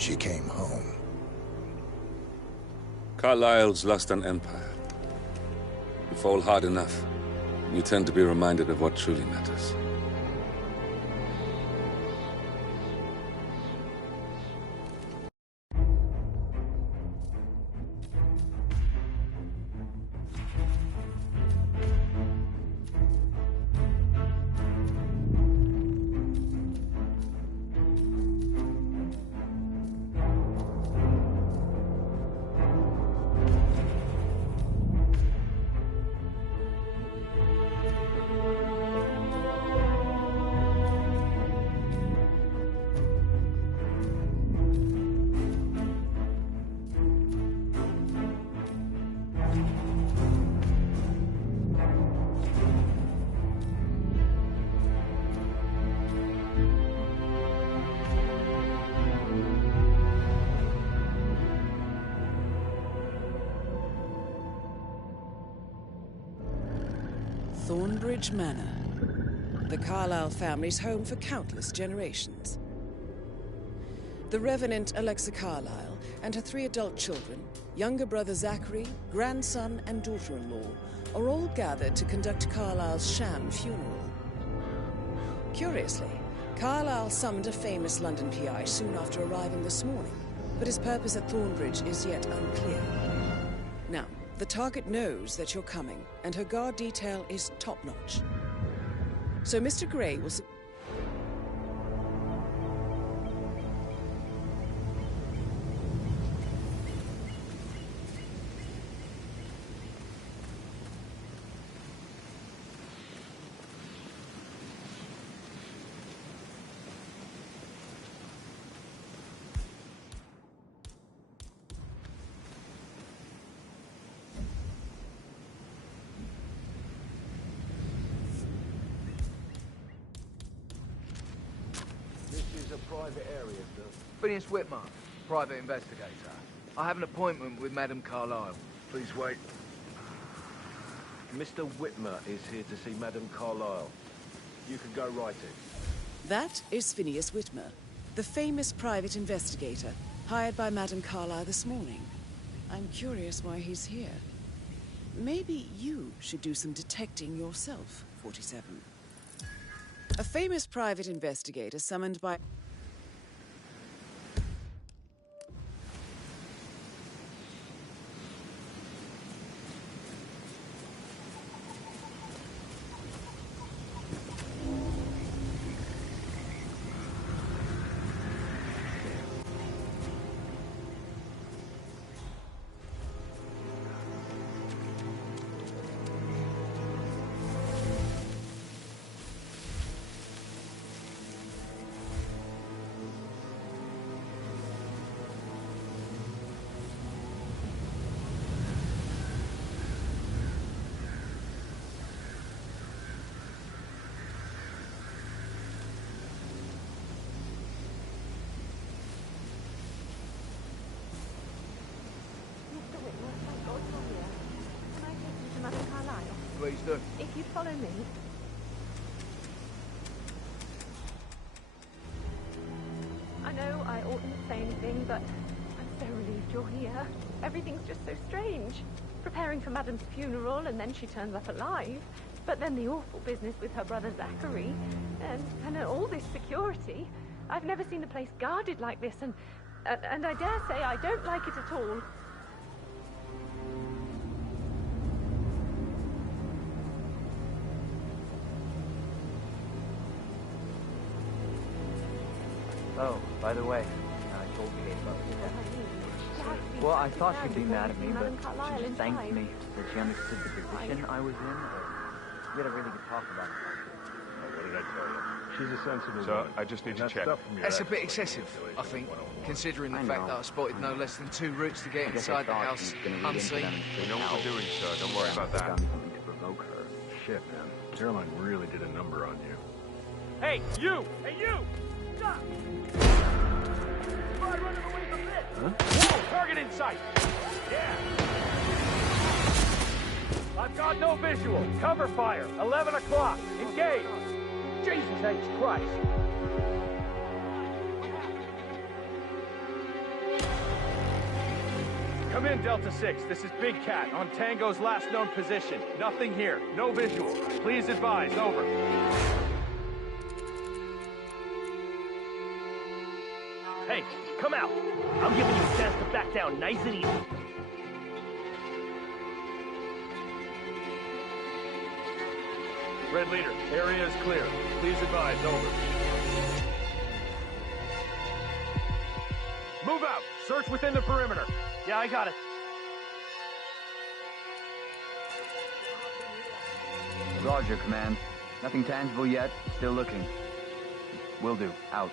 she came home. Carlyle's lost an empire. You fall hard enough, you tend to be reminded of what truly matters. Thornbridge Manor, the Carlyle family's home for countless generations. The Revenant Alexa Carlyle and her 3 adult children, younger brother Zachary, grandson and daughter-in-law, are all gathered to conduct Carlyle's sham funeral. Curiously, Carlyle summoned a famous London PI soon after arriving this morning, but his purpose at Thornbridge is yet unclear. Now, the target knows that you're coming, and her guard detail is top-notch. So Mr. Gray will... Private area, sir. Phineas Whitmer, private investigator. I have an appointment with Madame Carlyle. Please wait. Mr. Whitmer is here to see Madame Carlyle. You can go right in. That is Phineas Whitmer, the famous private investigator, hired by Madame Carlyle this morning. I'm curious why he's here. Maybe you should do some detecting yourself, 47. A famous private investigator summoned by... Please do. If you'd follow me. I know I oughtn't say anything, but I'm so relieved you're here. Everything's just so strange. Preparing for Madame's funeral, and then she turns up alive. But then the awful business with her brother Zachary, and all this security. I've never seen the place guarded like this, and I dare say I don't like it at all. Oh, by the way, I told Kate about it. Well, I thought she'd be mad at me, but she just thanked me that she understood the position I was in. We had a really good talk about it. What did I tell you? She's a sensible woman. I just need to check. That's a bit excessive, I think, considering the fact that I spotted no less than 2 routes to get inside the house unseen. We know what we're doing, sir. Don't worry about that. Something to provoke her. Shit, man. Caroline really did a number on you. Hey, you! Hey, you! Stop! Try running away from this! Huh? Whoa, target in sight! Yeah! I've got no visual. Cover fire. 11 o'clock. Engage! Jesus H. Christ! Come in, Delta 6. This is Big Cat, on Tango's last known position. Nothing here. No visual. Please advise. Over. Hey, come out. I'm giving you a chance to back down nice and easy. Red Leader, area is clear. Please advise. Over. Move out! Search within the perimeter. Yeah, I got it. Roger, Command. Nothing tangible yet. Still looking. Will do. Out.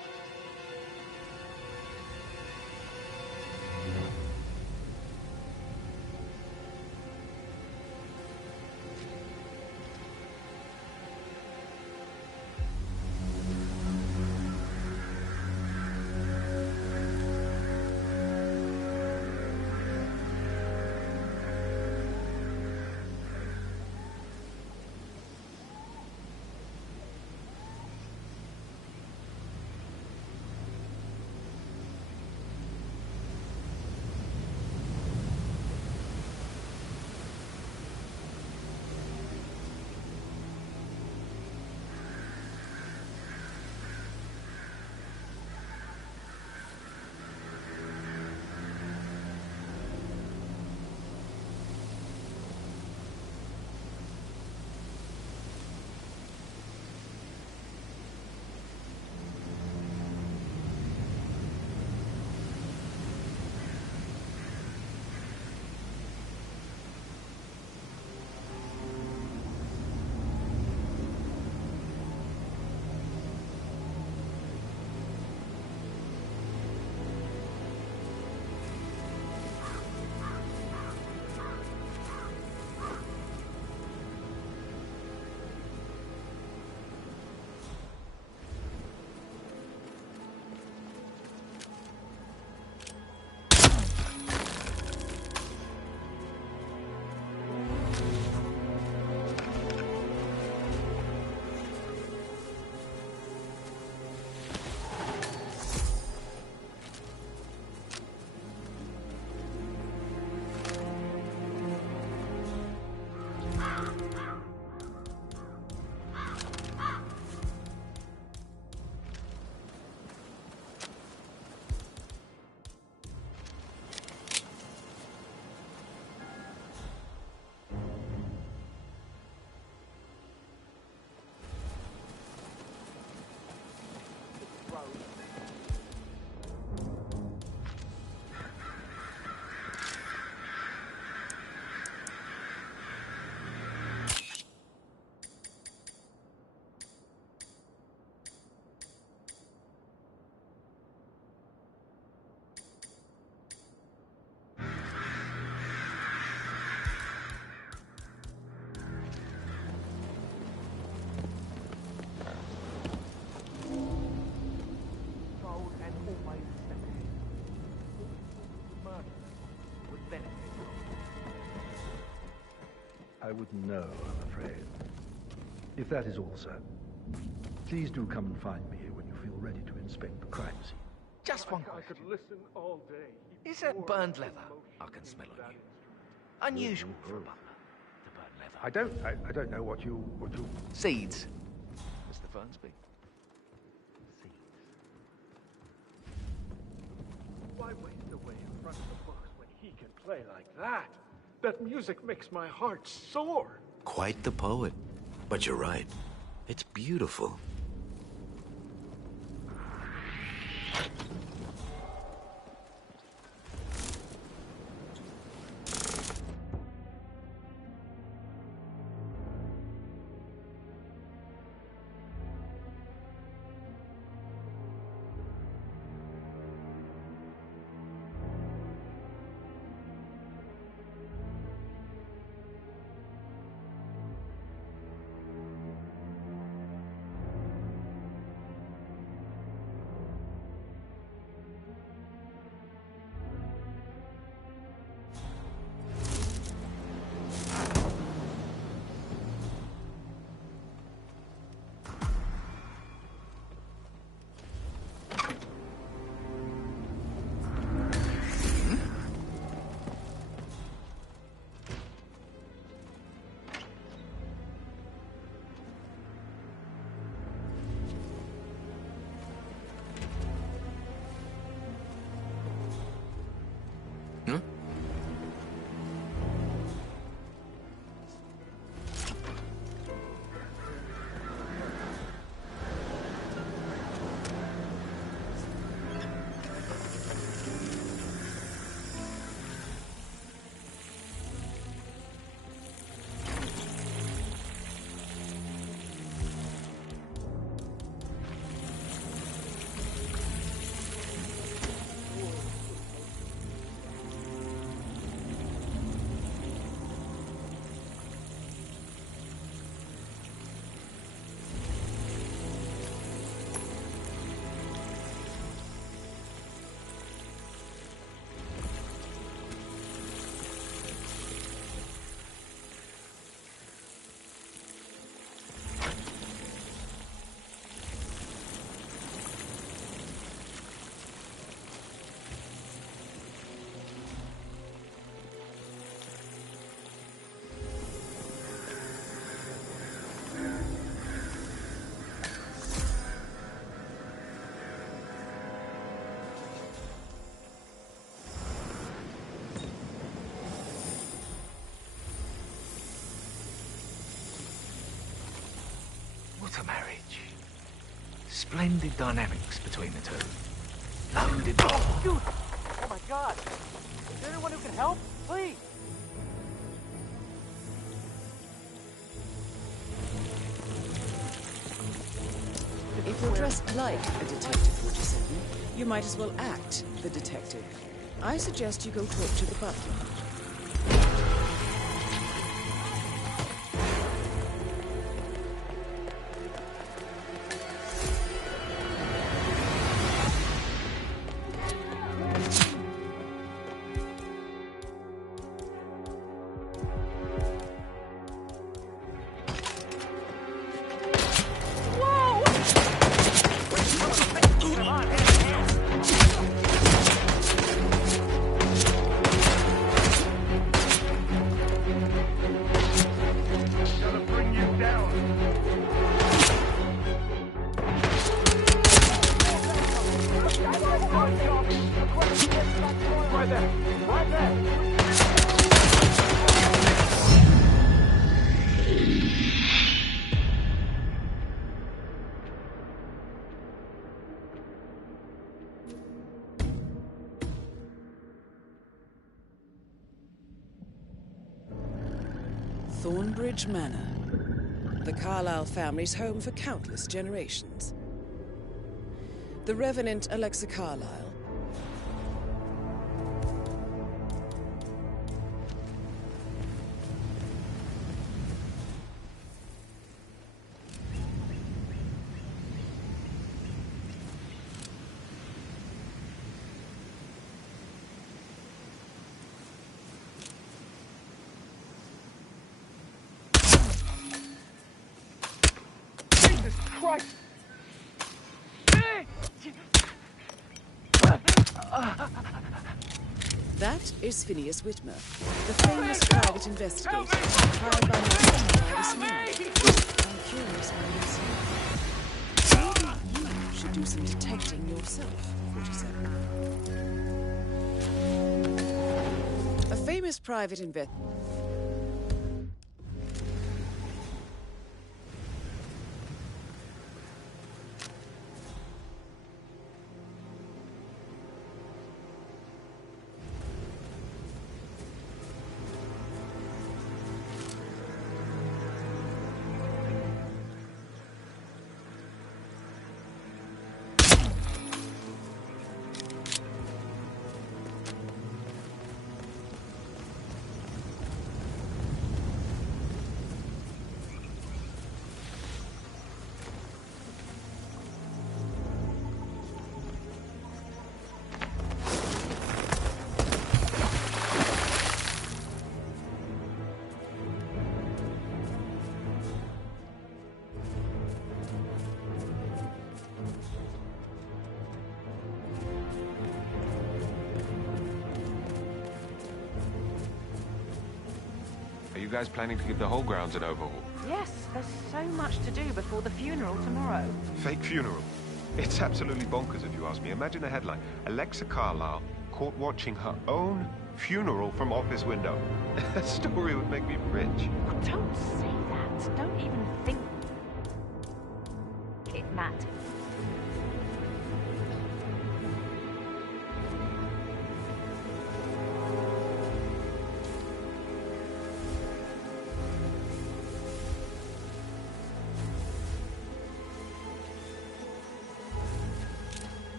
I wouldn't know, I'm afraid. If that is all, sir, please do come and find me when you feel ready to inspect the crime scene. Just one question. I could listen all day. Is that burned leather I can smell on you? Unusual for a butler, to burn leather. I don't know what you... Seeds, Mr. Fernsby. Seeds. Why waste away in front of the books when he can play like that? That music makes my heart soar. Quite the poet. But you're right. It's beautiful. Huh? What a marriage. Splendid dynamics between the two. Loaded. Oh, Dude! Oh my god! Is there anyone who can help? Please! If you're dressed like a Detective 47, you might as well act the detective. I suggest you go talk to the butler. Thornbridge Manor, the Carlyle family's home for countless generations. The Revenant Alexa Carlyle. Christ! That is Phineas Whitmer, the famous private investigator tried by this morning. I'm curious why he's here. Maybe you should do some detecting yourself, 47. A famous private investigator. Are you guys planning to give the whole grounds an overhaul? Yes, there's so much to do before the funeral tomorrow. Fake funeral? It's absolutely bonkers if you ask me. Imagine the headline. Alexa Carlyle caught watching her own Funeral from office window. A story would make me rich. Don't say that. Don't even think it, Matt.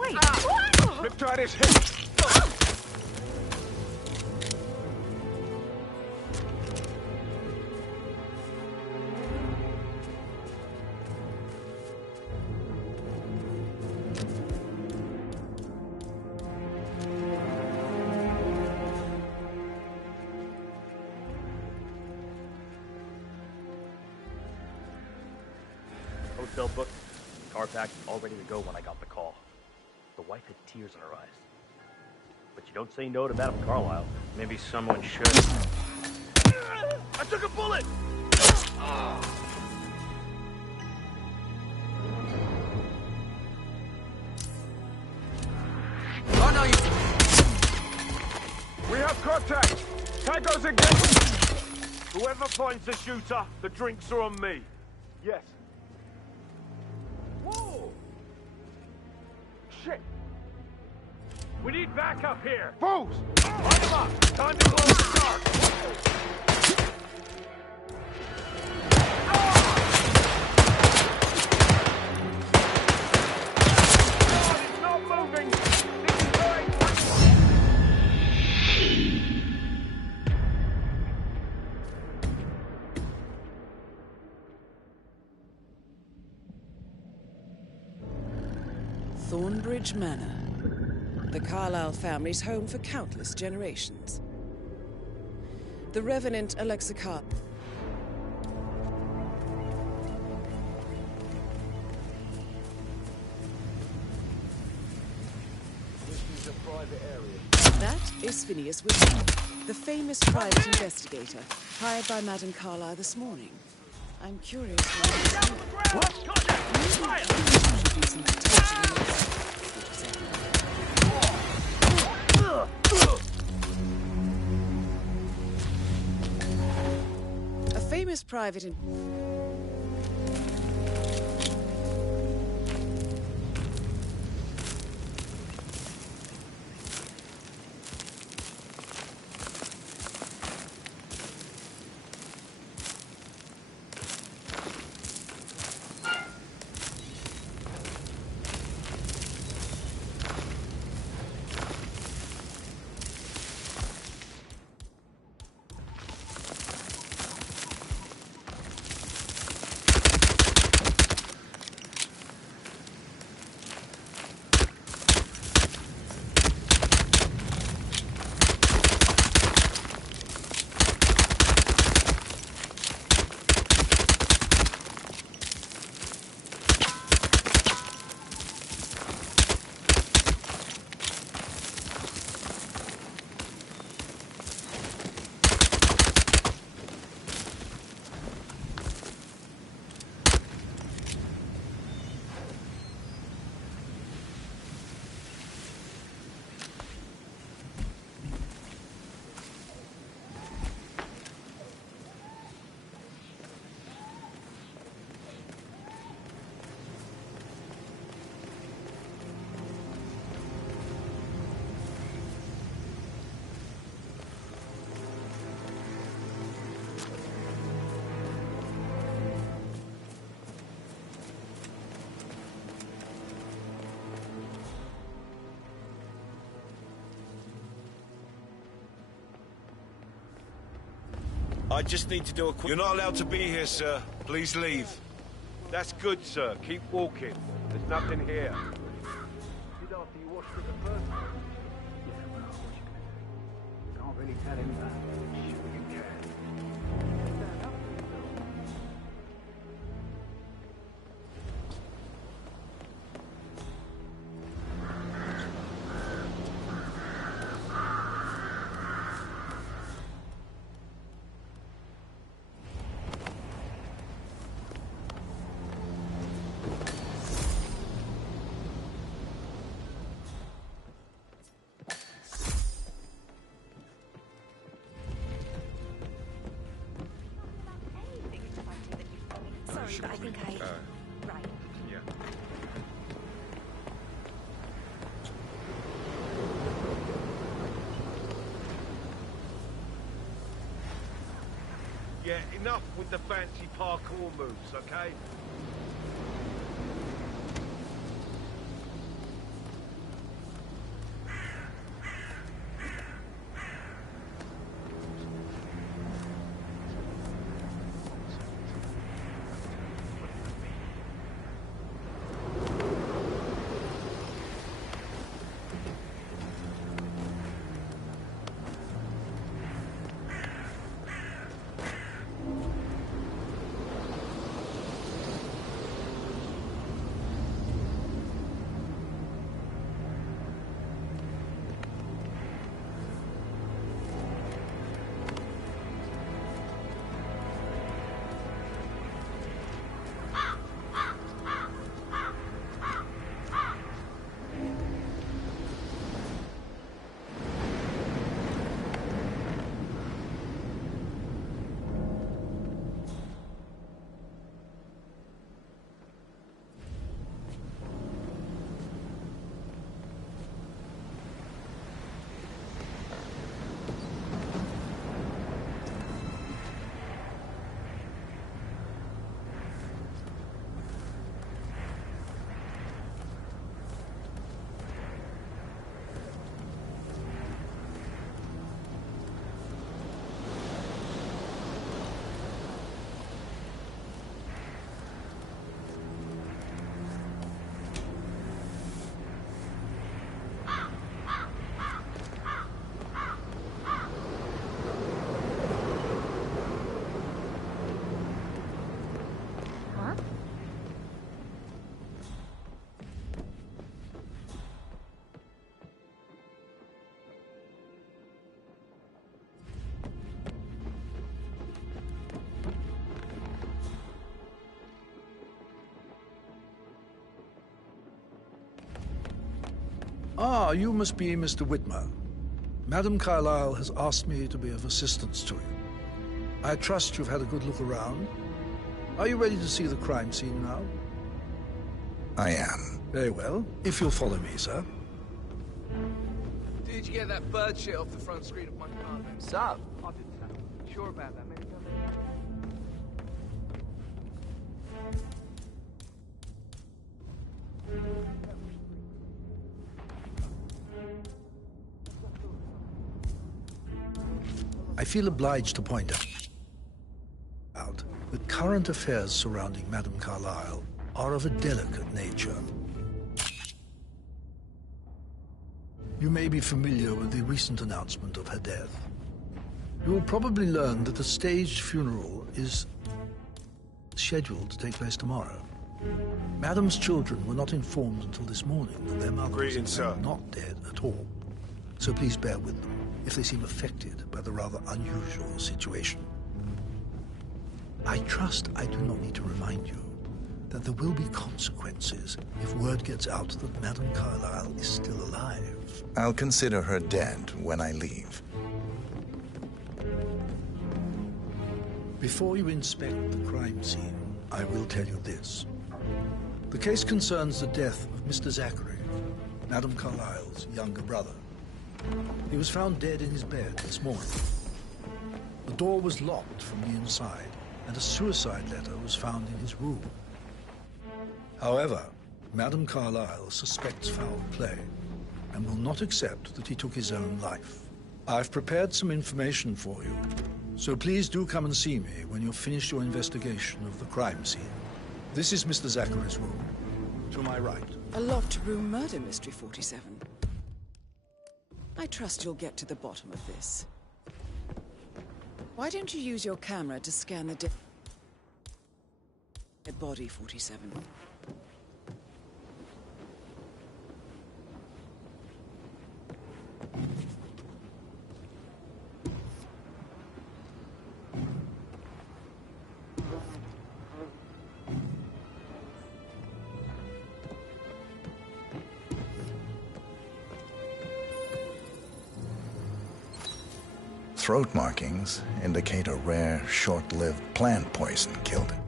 Wait, what? Riptide is hit! Hotel booked. Car packed, all ready to go when I got the call. The wife had tears in her eyes. But you don't say no to Madame Carlyle. Maybe someone should. I took a bullet! Oh no, you... We have contact! Tango's engaged! Whoever finds the shooter, the drinks are on me. Yes. Whoa! Shit! We need backup here! Fools! Light them up! Time to close the car! God, it's not moving! This is very... Thornbridge Manor. The Carlyle family's home for countless generations. The Revenant Alexa Carlyle. This is a private area. That is Phineas Whitney, the famous private investigator hired by Madame Carlyle this morning. I'm curious why. What? Contact! Fire! Should be some detention in this. A famous private in... I just need to do a quick... You're not allowed to be here, sir. Please leave. That's good, sir. Keep walking. There's nothing here. Did after you washed with the first time? Yeah, well, what you gonna do? Can't really tell him that. Sure you can. Stand up for yourself. sorry, but I think I... Right. Yeah. Yeah, enough with the fancy parkour moves, okay? Ah, you must be Mr. Whitmer. Madam Carlyle has asked me to be of assistance to you. I trust you've had a good look around. Are you ready to see the crime scene now? I am. Very well. If you'll follow me, sir. Did you get that bird shit off the front screen of my car, then? Sup? I did so. Sure about that, man? I feel obliged to point out that current affairs surrounding Madame Carlyle are of a delicate nature. You may be familiar with the recent announcement of her death. You will probably learn that the staged funeral is scheduled to take place tomorrow. Madame's children were not informed until this morning that their mother was not dead at all. So please bear with them if they seem affected by the rather unusual situation. I trust I do not need to remind you that there will be consequences if word gets out that Madame Carlyle is still alive. I'll consider her dead when I leave. Before you inspect the crime scene, I will tell you this. The case concerns the death of Mr. Zachary, Madame Carlyle's younger brother. He was found dead in his bed this morning. The door was locked from the inside, and a suicide letter was found in his room. However, Madame Carlyle suspects foul play and will not accept that he took his own life. I've prepared some information for you, so please do come and see me when you've finished your investigation of the crime scene. This is Mr. Zachary's room, to my right. A locked room murder mystery, 47. I trust you'll get to the bottom of this. Why don't you use your camera to scan the dead body, 47? Throat markings indicate a rare, short-lived plant poison killed him.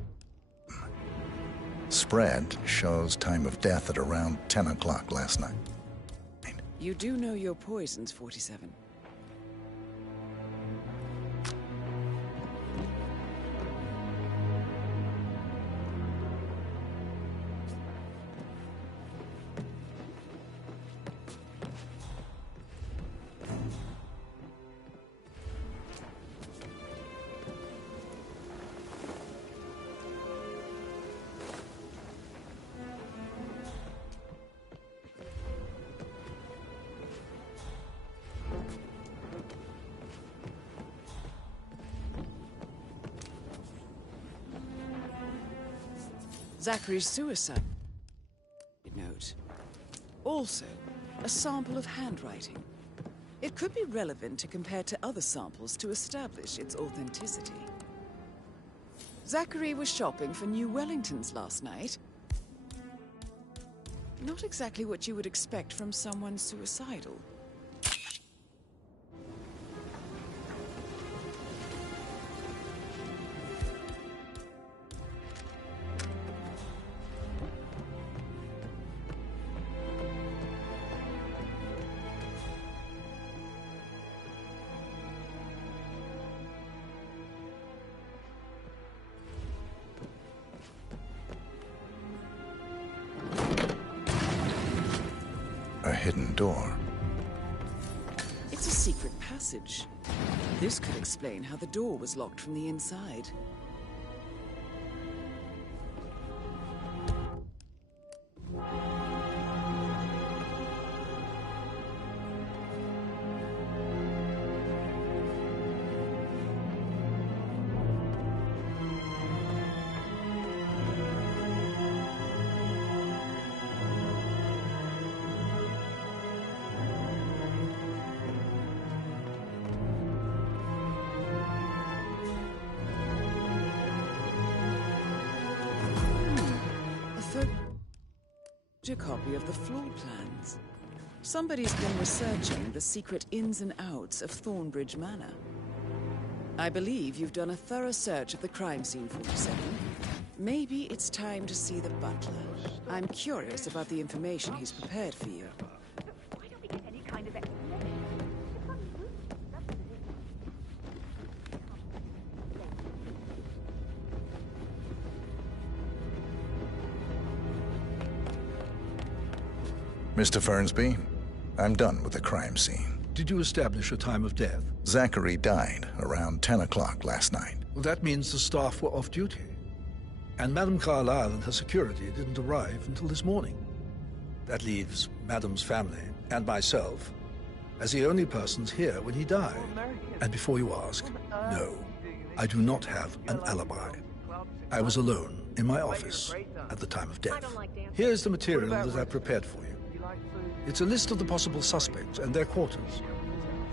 bread shows time of death at around 10 o'clock last night. You do know your poisons, 47. Zachary's suicide note. Also, a sample of handwriting. It could be relevant to compare to other samples to establish its authenticity. Zachary was shopping for new Wellingtons last night. Not exactly what you would expect from someone suicidal. A hidden door. It's a secret passage. This could explain how the door was locked from the inside. A copy of the floor plans. Somebody's been researching the secret ins and outs of Thornbridge Manor. I believe you've done a thorough search of the crime scene, 47. Maybe it's time to see the butler. I'm curious about the information he's prepared for you. Why don't we get any kind of explanation? Mr. Fernsby, I'm done with the crime scene. Did you establish a time of death? Zachary died around 10 o'clock last night. Well, that means the staff were off duty. And Madame Carlyle and her security didn't arrive until this morning. That leaves Madame's family and myself as the only persons here when he died. And before you ask, no, I do not have an alibi. I was alone in my office at the time of death. Here's the material that I prepared for you. It's a list of the possible suspects and their quarters.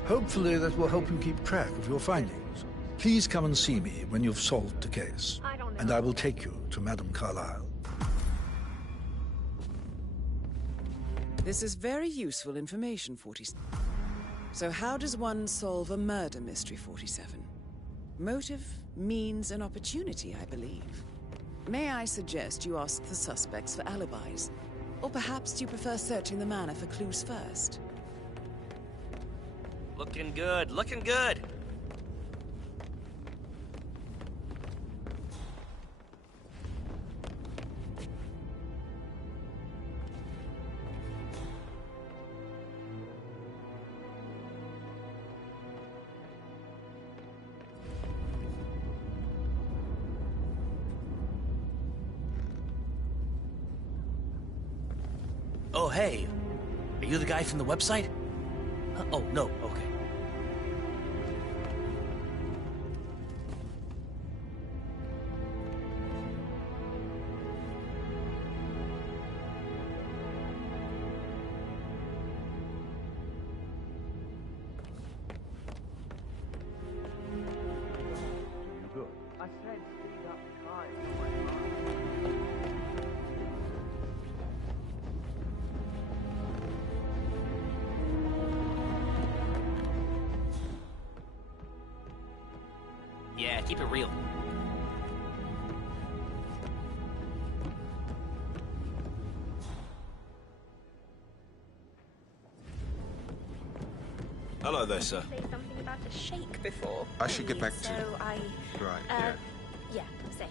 Hopefully that will help you keep track of your findings. Please come and see me when you've solved the case, and I will take you to Madame Carlyle. This is very useful information, 47. So how does one solve a murder mystery, 47? Motive, means, and opportunity, I believe. May I suggest you ask the suspects for alibis? Or perhaps you prefer searching the manor for clues first? Looking good, looking good! Oh, hey. Are you the guy from the website? Huh? Oh, no. Okay. I said speed up time. Yeah, keep it real. there, sir? Say something about a shake before. I should get back to... So Right, yeah. Yeah, same.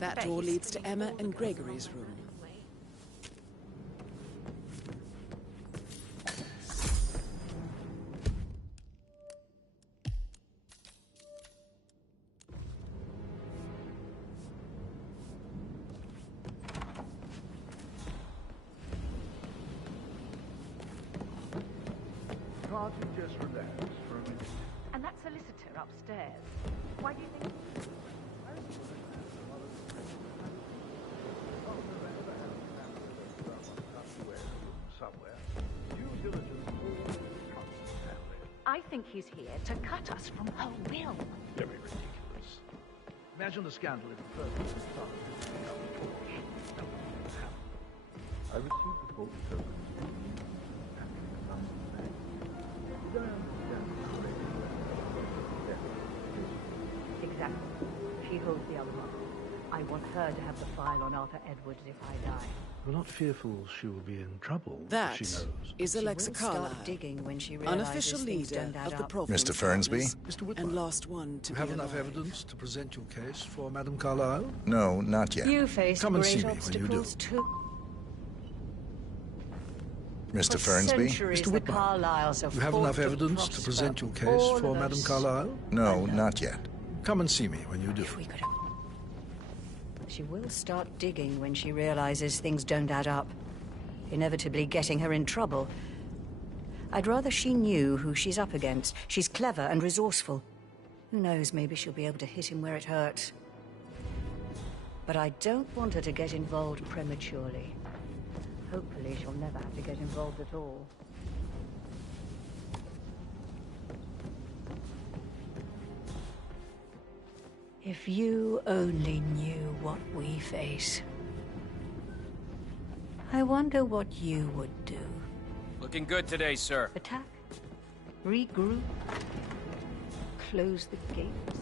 That door leads to Emma and Gregory's room. Can't you just relax for a minute? And that solicitor upstairs. Why do you think... I think he's here to cut us from her will. Very ridiculous. Imagine the scandal if the first I received the full token. Exactly. She holds the other one. I want her to have the file on Arthur Edwards if I die. We're not fearful she will be in trouble. That she knows. is Alexa Carlyle, digging when she unofficial leader of the Providence Mr. Fernsby? Mr. Whitmire, and last one to you be have enough alive. evidence to present your case for Madame Carlyle? No, not yet. You face Come and great see me when you do. obstacles too. Mr. For Fernsby? centuries, Mr. the Whitmire, Carlyles have you have fought enough to evidence to prosper. present your case All for of Madame us. Carlyle? No, not yet. Come and see me when you do. If we could have... She will start digging when she realizes things don't add up, inevitably getting her in trouble. I'd rather she knew who she's up against. She's clever and resourceful. Who knows, maybe she'll be able to hit him where it hurts. But I don't want her to get involved prematurely. Hopefully she'll never have to get involved at all. If you only knew what we face. I wonder what you would do. Looking good today, sir. Attack? Regroup? Close the gates?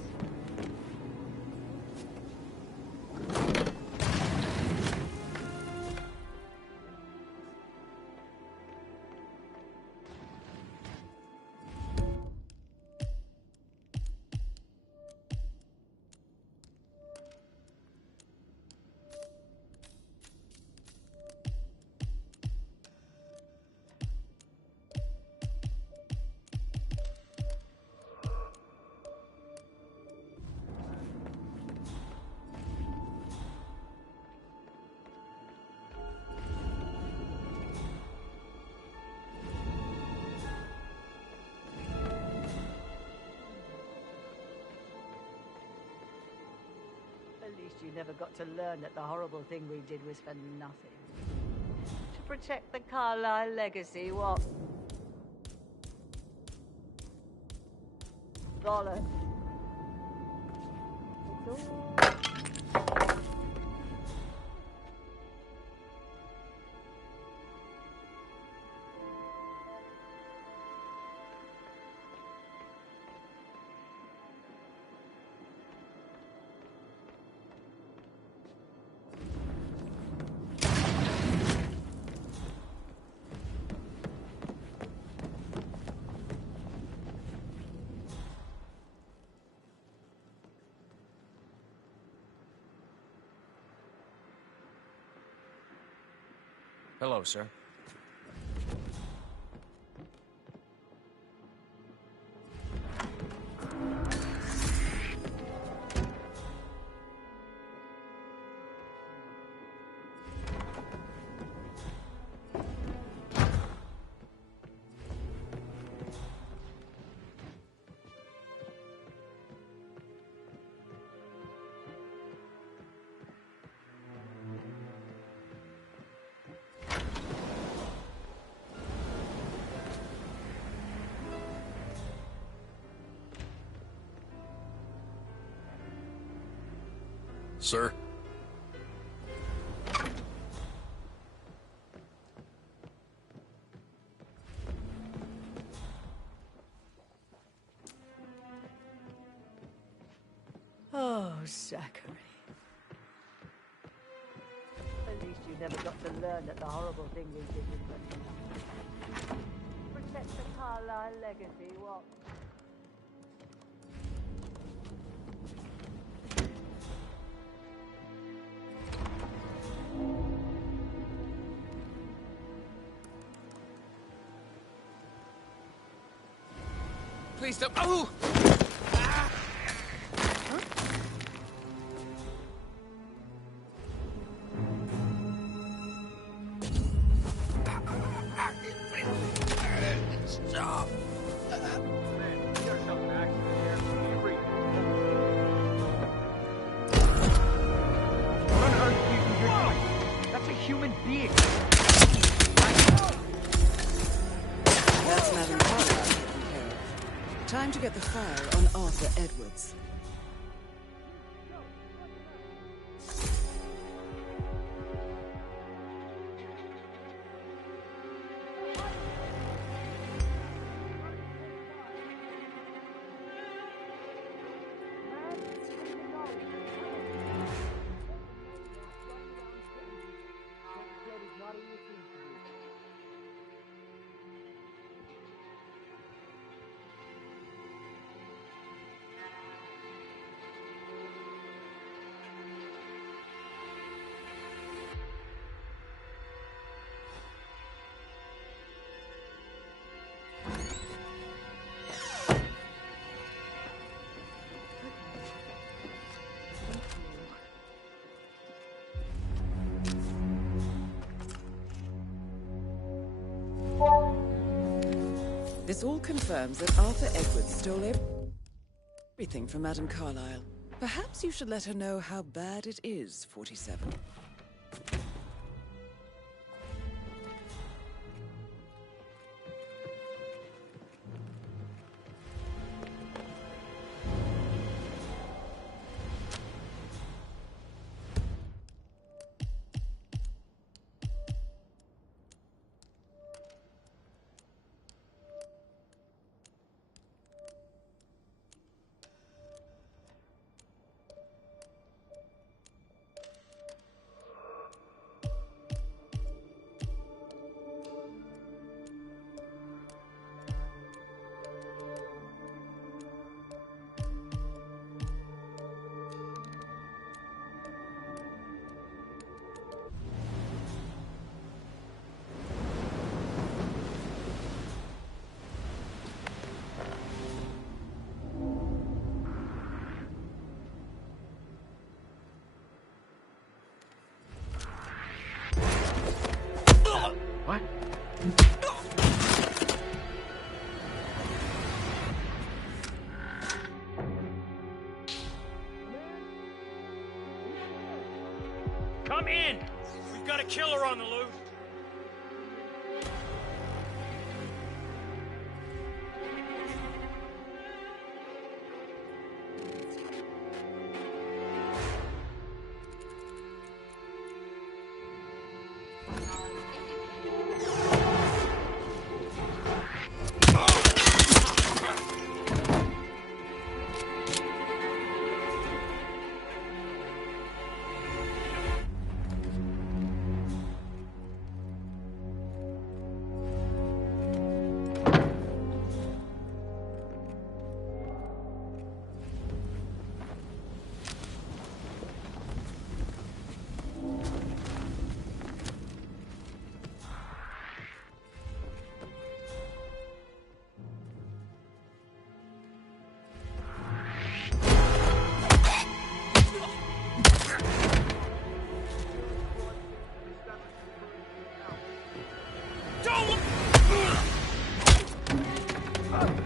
At least you never got to learn that the horrible thing we did was for nothing. To protect the Carlyle legacy, what? Bollocks. It's all... Hello, sir. Sir? Zachary. At least you never got to learn that the horrible thing we did was protect the Carlisle legacy, what? Please don't. Oh! Stop! Man, there's something actually here. Can you read What on earth do you think you're doing? That's a human being. That's Madame Carlisle taken care of. Time to get the file on Arthur Edwards. This all confirms that Arthur Edwards stole everything from Madame Carlisle. Perhaps you should let her know how bad it is, 47. What? Come in! We've got a killer on the loose.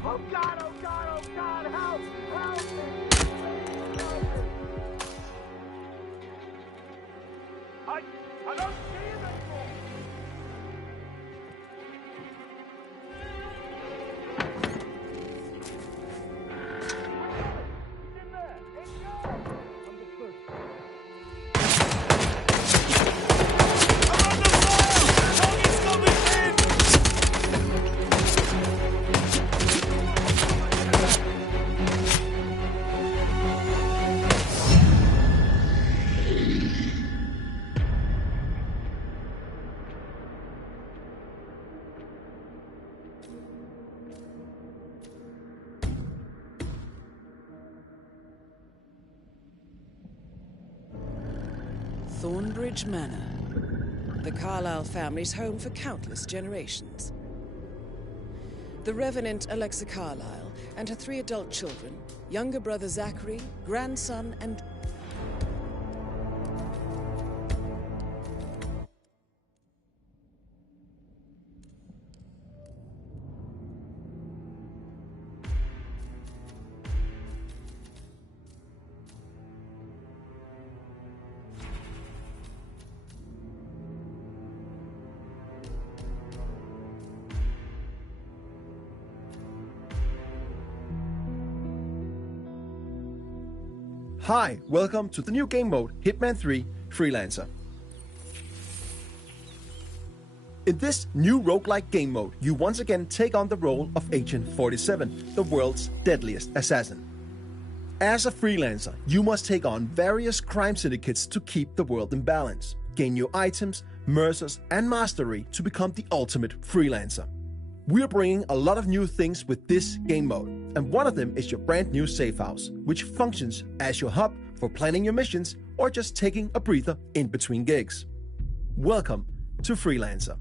Oh God, oh God, oh God, help! Help me! I don't see him anymore! He's in there! It's yours! Understood. I'm under fire! Target's coming in! Thornbridge Manor, the Carlyle family's home for countless generations. The Revenant Alexa Carlyle and her 3 adult children, younger brother Zachary, grandson, and... Hi, welcome to the new game mode, Hitman 3 Freelancer. In this new roguelike game mode, you once again take on the role of Agent 47, the world's deadliest assassin. As a freelancer, you must take on various crime syndicates to keep the world in balance, gain new items, mercers, and mastery to become the ultimate freelancer. We're bringing a lot of new things with this game mode, and one of them is your brand new safe house, which functions as your hub for planning your missions or just taking a breather in between gigs. Welcome to Freelancer.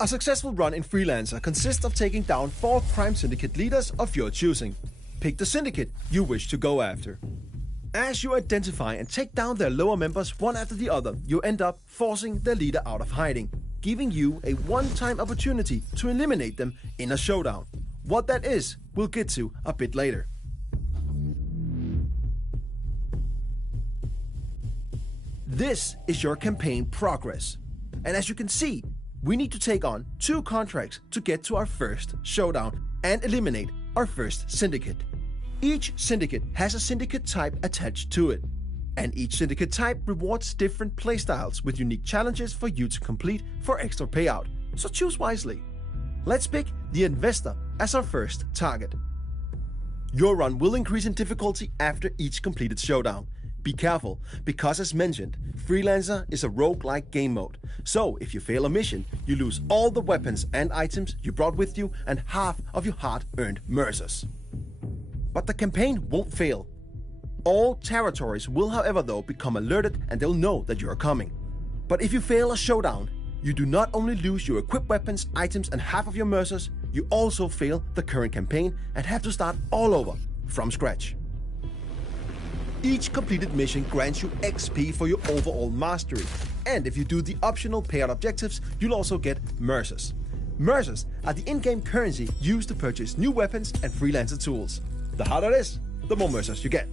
A successful run in Freelancer consists of taking down 4 crime syndicate leaders of your choosing. Pick the syndicate you wish to go after. As you identify and take down their lower members one after the other, you end up forcing their leader out of hiding, giving you a one-time opportunity to eliminate them in a showdown. What that is, we'll get to a bit later. This is your campaign progress. And as you can see, we need to take on 2 contracts to get to our first showdown and eliminate our first syndicate. Each syndicate has a syndicate type attached to it, and each syndicate type rewards different playstyles with unique challenges for you to complete for extra payout, so choose wisely. Let's pick the Investor as our first target. Your run will increase in difficulty after each completed showdown. Be careful, because as mentioned, Freelancer is a roguelike game mode, so if you fail a mission, you lose all the weapons and items you brought with you and half of your hard-earned mercers. But the campaign won't fail. All territories will, however, though, become alerted and they'll know that you are coming. But if you fail a showdown, you do not only lose your equipped weapons, items, and half of your mercers, you also fail the current campaign and have to start all over from scratch. Each completed mission grants you XP for your overall mastery, and if you do the optional payout objectives, you'll also get mercers. Mercers are the in-game currency used to purchase new weapons and freelancer tools. The harder it is, the more mercers you get.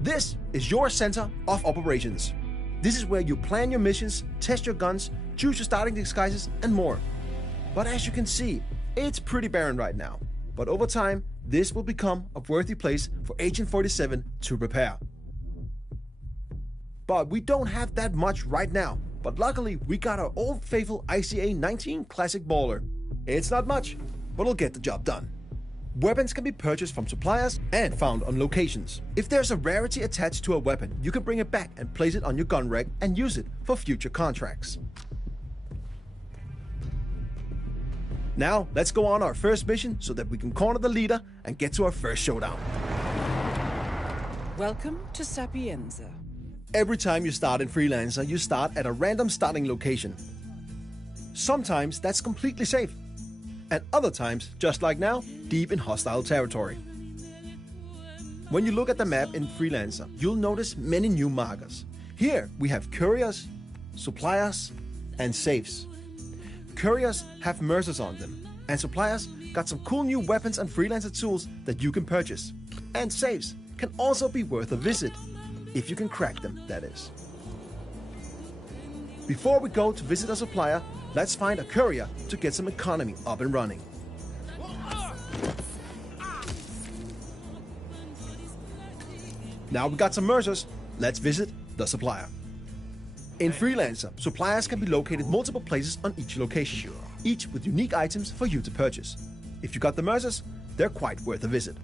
This is your center of operations. This is where you plan your missions, test your guns, choose your starting disguises, and more. But as you can see, it's pretty barren right now. But over time, this will become a worthy place for Agent 47 to prepare. But we don't have that much right now. But luckily, we got our old faithful ICA 19 Classic Baller. It's not much, but it'll get the job done. Weapons can be purchased from suppliers and found on locations. If there's a rarity attached to a weapon, you can bring it back and place it on your gun rack and use it for future contracts. Now, let's go on our first mission so that we can corner the leader and get to our first showdown. Welcome to Sapienza. Every time you start in Freelancer, you start at a random starting location. Sometimes that's completely safe, and other times, just like now, deep in hostile territory. When you look at the map in Freelancer, you'll notice many new markers. Here we have couriers, suppliers, and safes. Couriers have mercers on them, and suppliers got some cool new weapons and freelancer tools that you can purchase. And safes can also be worth a visit, if you can crack them, that is. Before we go to visit a supplier, let's find a courier to get some economy up and running. Now we got some mercers, let's visit the supplier. In Freelancer, suppliers can be located multiple places on each location, each with unique items for you to purchase. If you got the mercers, they're quite worth a visit.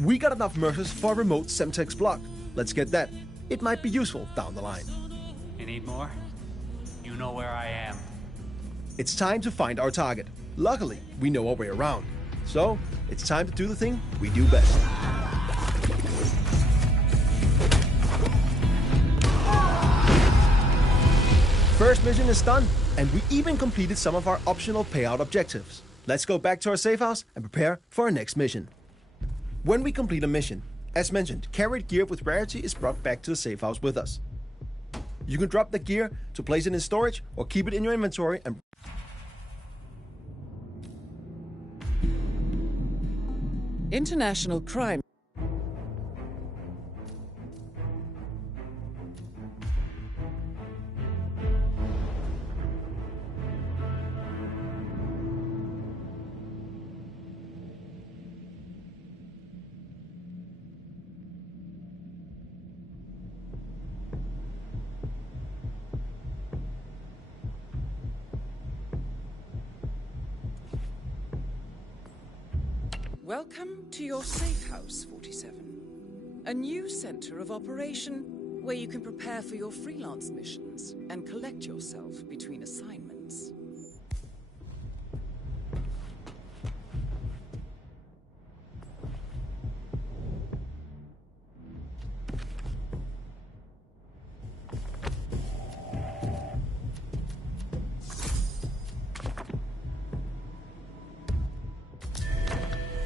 We got enough mercers for a remote Semtex block. Let's get that. It might be useful down the line. You need more? You know where I am. It's time to find our target. Luckily, we know our way around. So, it's time to do the thing we do best. First mission is done, and we even completed some of our optional payout objectives. Let's go back to our safe house and prepare for our next mission. When we complete a mission, as mentioned, carried gear with rarity is brought back to the safe house with us. You can drop the gear to place it in storage or keep it in your inventory and International crime. Welcome to your safe house, 47. A new center of operation where you can prepare for your freelance missions and collect yourself between assignments.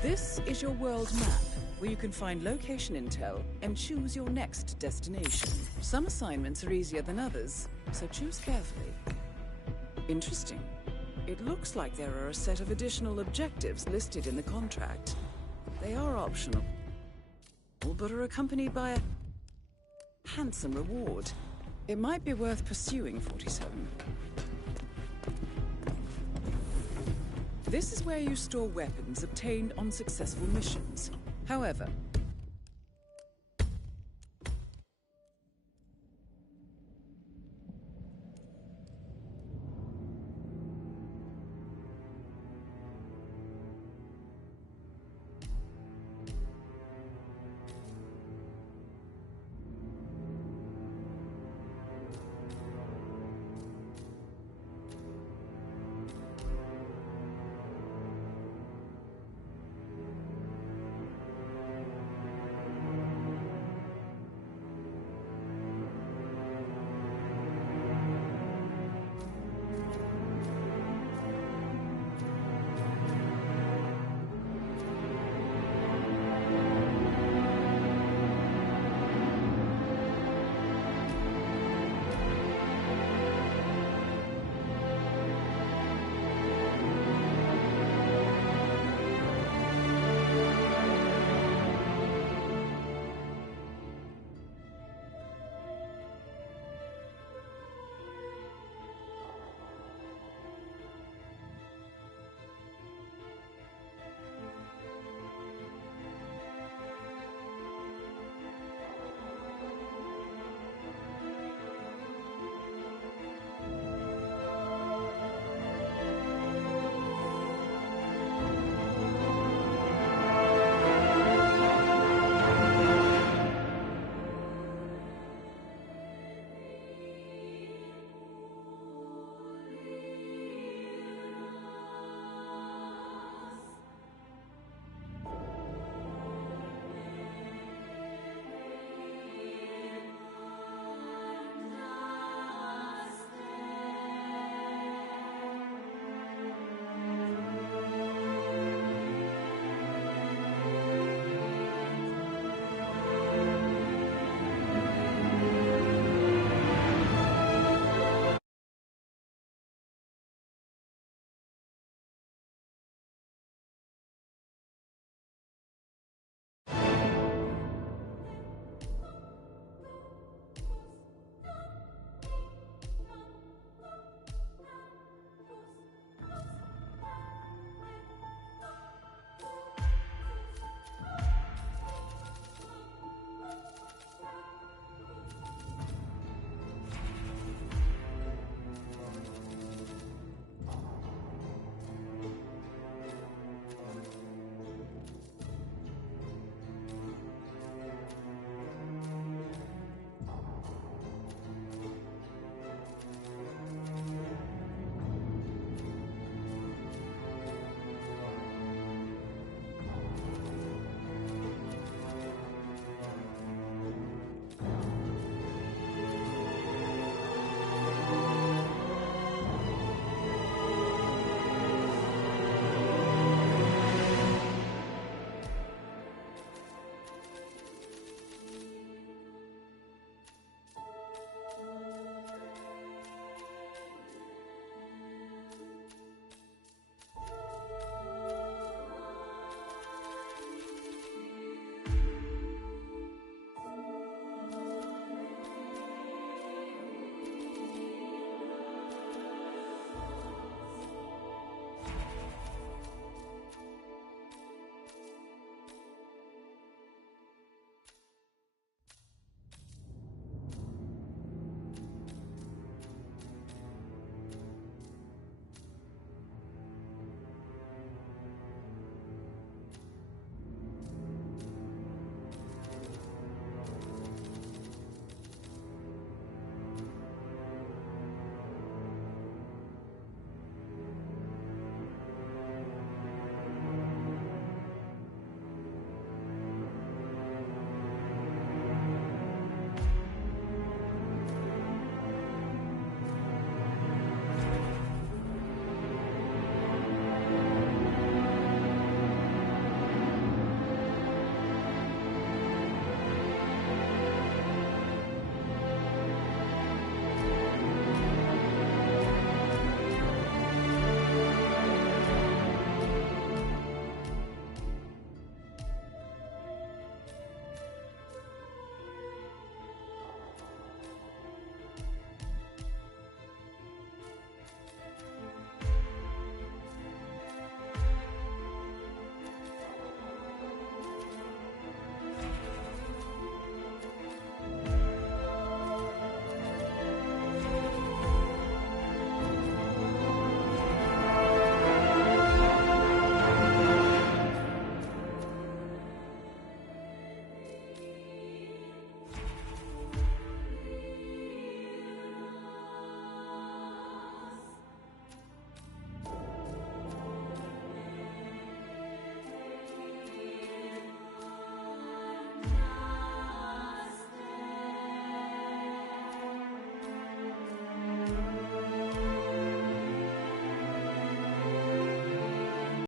This is your world map, where you can find location intel and choose your next destination. Some assignments are easier than others, so choose carefully. Interesting. It looks like there are a set of additional objectives listed in the contract. They are optional, but are accompanied by a handsome reward. It might be worth pursuing, 47. This is where you store weapons obtained on successful missions. However,